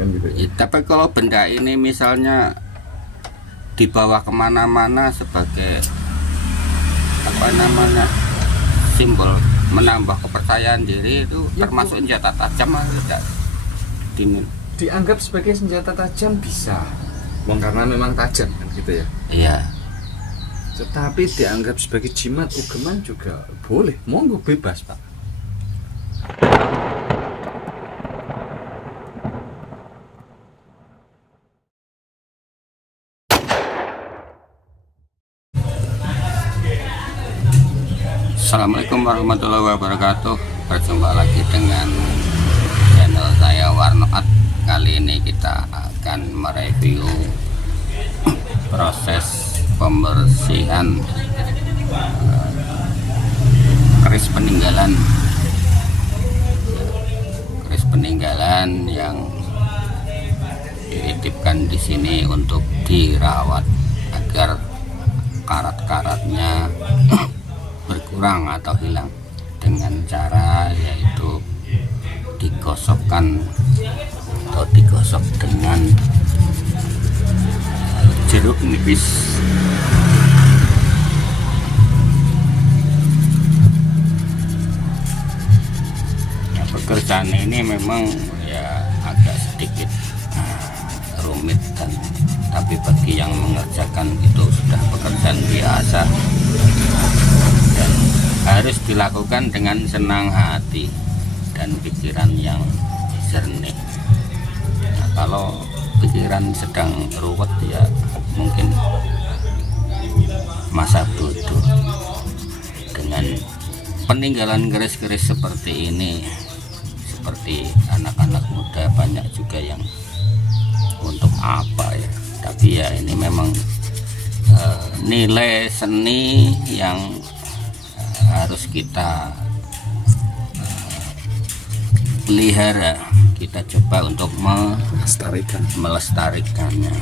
kan gitu ya. Tapi kalau benda ini misalnya dibawa kemana-mana sebagai apa namanya simbol menambah kepercayaan diri, itu Ya, termasuk senjata tajam atau tidak? Dianggap sebagai senjata tajam bisa, karena memang tajam kan gitu ya. Iya. Tetapi dianggap sebagai jimat ugeman juga boleh, monggo bebas Pak. Assalamualaikum warahmatullahi wabarakatuh. Berjumpa lagi dengan channel saya Warnoat. Kali ini kita akan mereview proses pembersihan keris peninggalan yang dititipkan di sini untuk dirawat agar karat-karatnya berkurang atau hilang, dengan cara yaitu digosokkan atau digosok dengan jeruk nipis. Nah, pekerjaan ini memang ya agak sedikit rumit, tapi bagi yang mengerjakan itu sudah pekerjaan biasa dan harus dilakukan dengan senang hati dan pikiran yang jernih. Nah, kalau pikiran sedang ruwet ya mungkin masa bodoh. Dengan peninggalan keris-keris seperti ini, seperti anak-anak muda banyak juga yang untuk apa ya, tapi ya ini memang nilai seni yang harus kita pelihara, kita coba untuk melestarikannya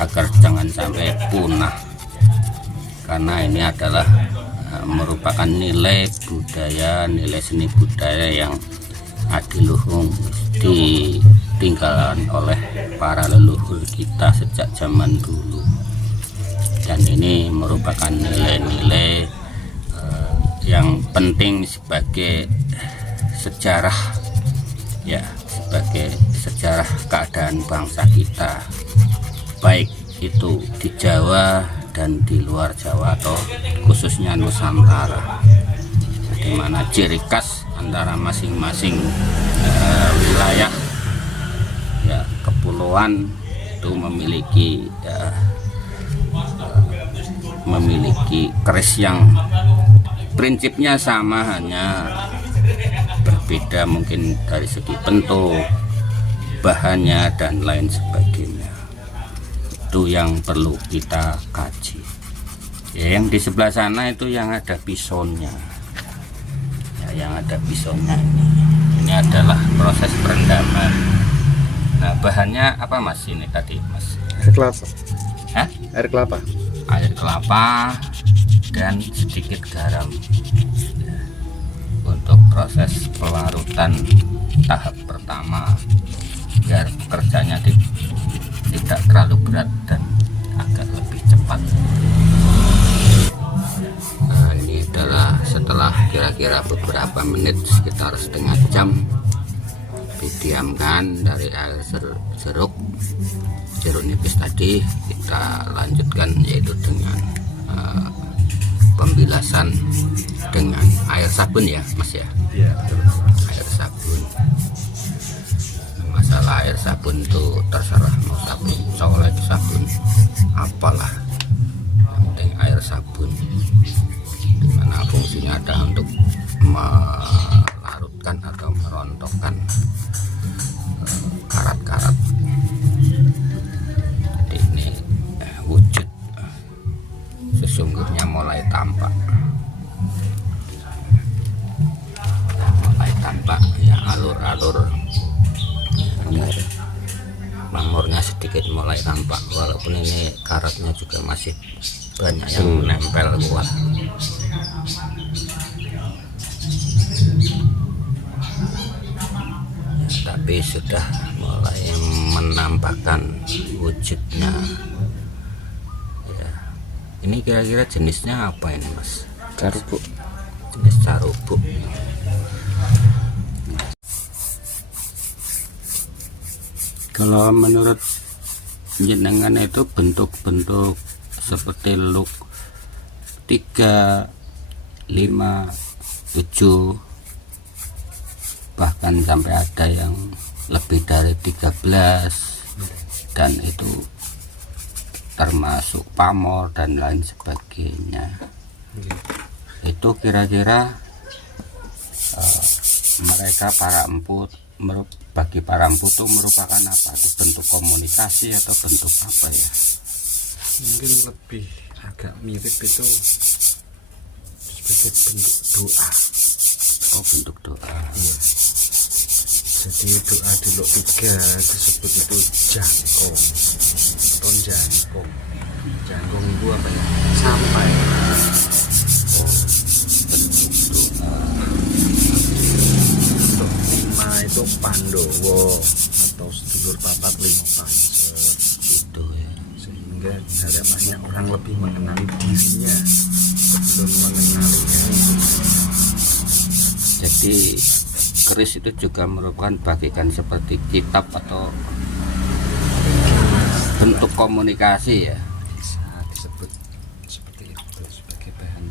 agar jangan sampai punah, karena ini adalah merupakan nilai budaya, nilai seni budaya yang adiluhung ditinggalkan oleh para leluhur kita sejak zaman dulu. Dan ini merupakan nilai-nilai yang penting sebagai sejarah ya, sebagai sejarah keadaan bangsa kita, baik itu di Jawa dan di luar Jawa atau khususnya Nusantara, di mana ciri khas antara masing-masing wilayah ya, kepulauan itu memiliki keris yang prinsipnya sama, hanya berbeda mungkin dari segi bentuk, bahannya dan lain sebagainya. Itu yang perlu kita kaji ya. Yang di sebelah sana itu yang ada pisaunya ya, yang ada pisaunya ini adalah proses perendaman. Nah, bahannya apa Mas ini tadi Mas? Air kelapa. Hah? Air kelapa. Air kelapa dan sedikit garam ya, untuk proses pelarutan tahap pertama agar pekerjaannya tidak terlalu berat dan agak lebih cepat. Nah, ini adalah setelah kira-kira beberapa menit, sekitar setengah jam didiamkan dari air jeruk nipis tadi, kita lanjutkan yaitu dengan pembilasan dengan air sabun ya Mas ya. Iya. Air sabun. Masalah air sabun itu terserah, mau sabun colek, sabun apalah, yang penting air sabun, dimana fungsinya ada untuk melarutkan atau merontokkan karat-karat. Jadi ini wujud sesungguhnya mulai tampak ya, alur-alur marmornya sedikit mulai tampak, walaupun ini karatnya juga masih banyak yang menempel kuat. tapi sudah mulai menampakkan wujudnya ya. Ini kira-kira jenisnya apa ini Mas? Carubuk. Jenis carubuk. Kalau menurut jenengan itu bentuk-bentuk seperti luk 3, 5, 7, bahkan sampai ada yang lebih dari 13, dan itu termasuk pamor dan lain sebagainya. Itu kira-kira mereka para empu, bagi para empu itu merupakan apa? Itu bentuk komunikasi atau bentuk apa ya? Mungkin lebih agak mirip itu sebagai bentuk doa. Oh, bentuk doa. Iya. Jadi doa di luk 3 disebut itu jangkung atau jangkung. Jangkung itu apa ya? Sampai. Oh, bentuk doa. Untuk 5 itu Pandowo atau sedulur papat lima pancer. Itu ya. Sehingga harapannya orang lebih mengenali dirinya sebelum mengenalinya. Jadi keris itu juga merupakan bagikan seperti kitab atau bentuk komunikasi ya. Bisa disebut seperti itu sebagai bahan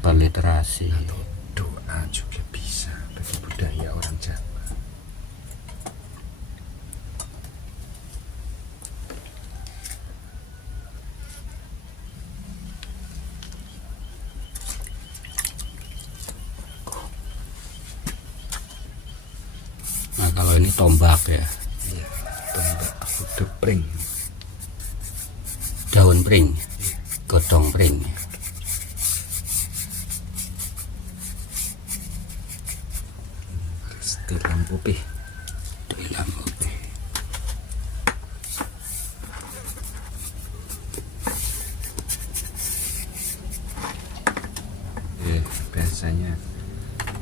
peliterasi atau doa juga bisa bagi budaya orang Jawa. Nah, kalau ini tombak ya, Iya, tombak kudu pring. daun pring, godong pring. Tilam putih. Dalam putih. Biasanya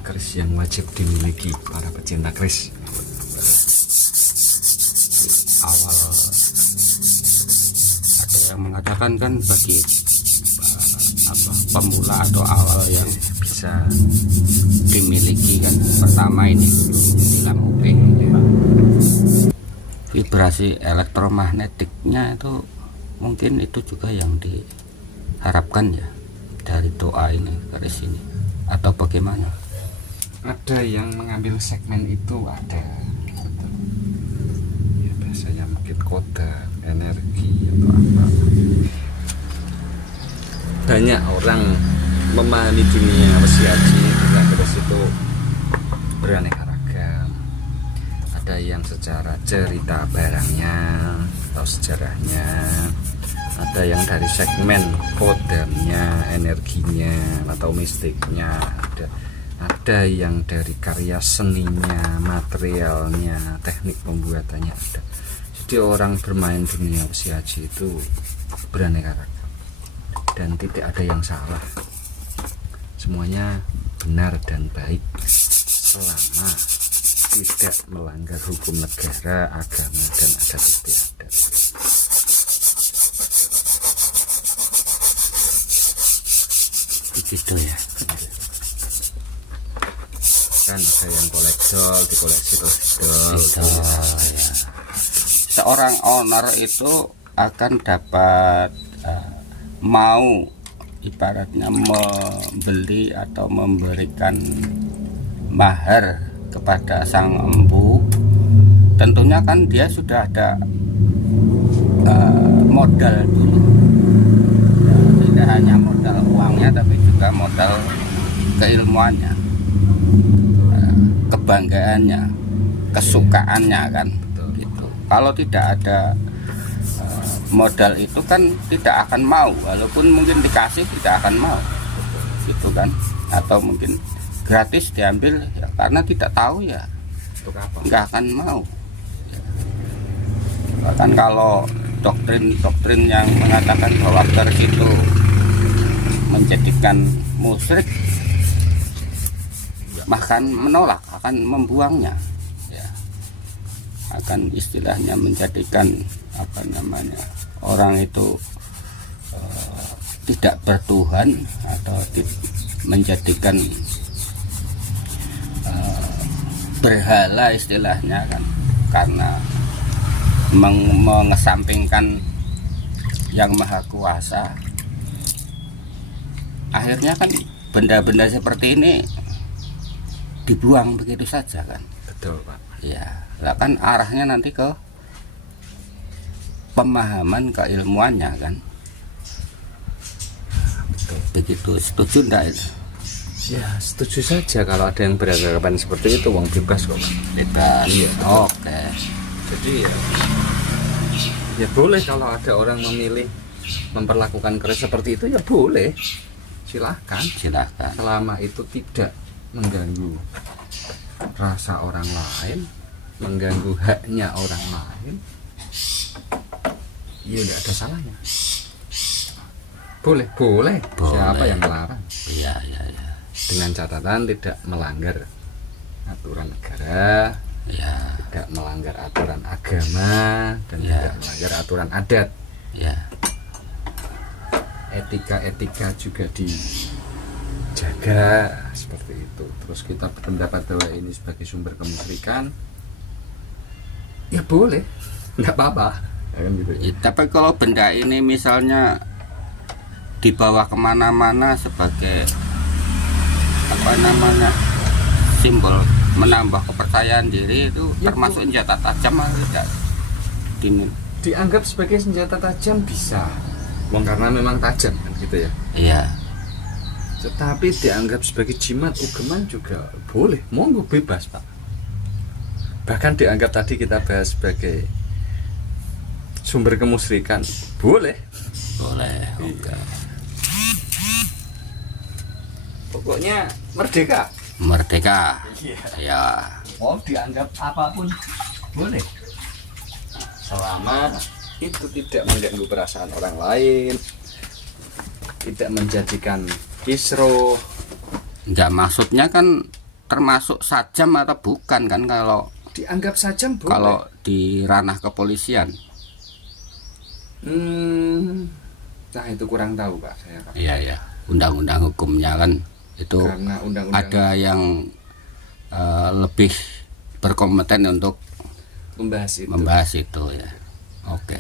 keris yang wajib dimiliki para pecinta keris. Awal ada yang mengatakan kan bagi pemula atau awal yang Bisa dimiliki kan pertama ini dalam uping, vibrasi elektromagnetiknya itu mungkin itu juga yang diharapkan ya dari doa ini, keris ini, atau bagaimana? ada yang mengambil segmen itu, ada ya, biasanya mungkin kode energi atau apa. Banyak orang memahami dunia wesiaji dengan keris itu beraneka ragam. Ada yang secara cerita barangnya atau sejarahnya, ada yang dari segmen kodamnya, energinya atau mistiknya, ada yang dari karya seninya, materialnya, teknik pembuatannya ada. Jadi orang bermain dunia wesiaji itu beraneka ragam dan tidak ada yang salah, semuanya benar dan baik selama tidak melanggar hukum negara, agama, dan adat istiadat. Begitu ya. Kan ada yang kolektor, dikoleksi terus dol. Itu ya. Seorang owner itu akan dapat mau ibaratnya membeli atau memberikan mahar kepada sang empu, tentunya kan dia sudah ada modal dulu ya, tidak hanya modal uangnya tapi juga modal keilmuannya, kebanggaannya, kesukaannya kan gitu. Kalau tidak ada modal itu kan tidak akan mau, walaupun mungkin dikasih tidak akan mau gitu kan, atau mungkin gratis diambil ya, karena tidak tahu ya Untuk apa? nggak akan mau ya. Bahkan kalau doktrin yang mengatakan bahwa keris itu menjadikan musyrik, bahkan menolak, akan membuangnya akan istilahnya menjadikan apa namanya orang itu tidak bertuhan atau menjadikan berhala istilahnya kan, karena mengesampingkan yang maha kuasa. Akhirnya kan benda-benda seperti ini dibuang begitu saja kan. Betul Pak. Ya, lah kan arahnya nanti ke pemahaman keilmuannya kan. Betul. Begitu, setuju enggak itu? Ya setuju saja kalau ada yang beranggapan seperti itu, wong bebas kok Pak. Bebas. Iya. Oke. Jadi ya boleh kalau ada orang memilih memperlakukan keris seperti itu, ya boleh, silahkan, Silakan. selama itu tidak mengganggu rasa orang lain, mengganggu haknya orang lain, ya tidak ada salahnya. Boleh, boleh, siapa yang melarang, Iya, iya, iya. dengan catatan tidak melanggar aturan negara, Ya, tidak melanggar aturan agama, dan Ya. tidak melanggar aturan adat. ya. Etika-etika juga dijaga seperti itu. Terus kita berpendapat bahwa ini sebagai sumber kemusyrikan, ya boleh, nggak apa-apa, ya kan gitu ya. Tapi kalau benda ini misalnya dibawa kemana-mana sebagai apa namanya simbol menambah kepercayaan diri, itu Ya, termasuk senjata tajam atau tidak? Dianggap sebagai senjata tajam bisa, karena memang tajam kan gitu ya. Iya. Tetapi dianggap sebagai jimat ugeman juga boleh, monggo bebas Pak. Bahkan dianggap tadi kita bahas sebagai sumber kemusyrikan, boleh. Boleh. Iya. Pokoknya merdeka. Merdeka. Iya. Ya. Mau dianggap apapun boleh, selama itu tidak mengganggu perasaan orang lain, tidak menjadikan kisruh. Enggak, maksudnya kan termasuk sajam atau bukan kan kalau Dianggap sajam boleh. kalau di ranah kepolisian. Nah itu kurang tahu Pak saya Pak. Iya, ya. Undang-undang hukumnya kan itu Karena undang-undang ada yang lebih berkompeten untuk membahas itu. membahas itu ya. Oke.